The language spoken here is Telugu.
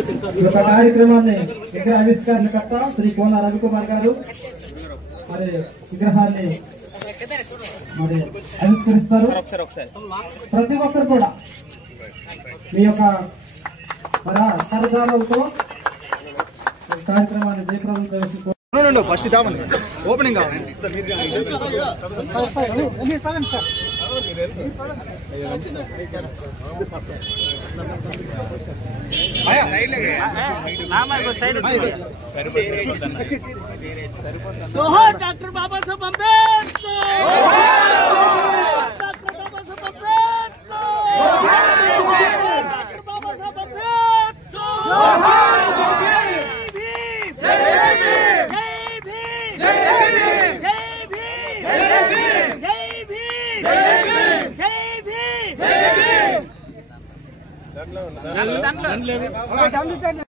కార్యక్రమాన్ని విగ్రహ ఆవిష్కరణకర్త శ్రీ కోన రవికుమార్ గారు మరి విగ్రహాన్ని మరి ఆవిష్కరిస్తారు. ప్రతి ఒక్కరు కూడా మీ యొక్క కరజాలతో కార్యక్రమాన్ని జయప్రదం చేసుకో. ఫస్ట్ దామని ఓపెనింగ్ కావాలి. Doctor Babasaheb Ambedkar. Doctor Babasaheb Ambedkar. Doctor Babasaheb Ambedkar.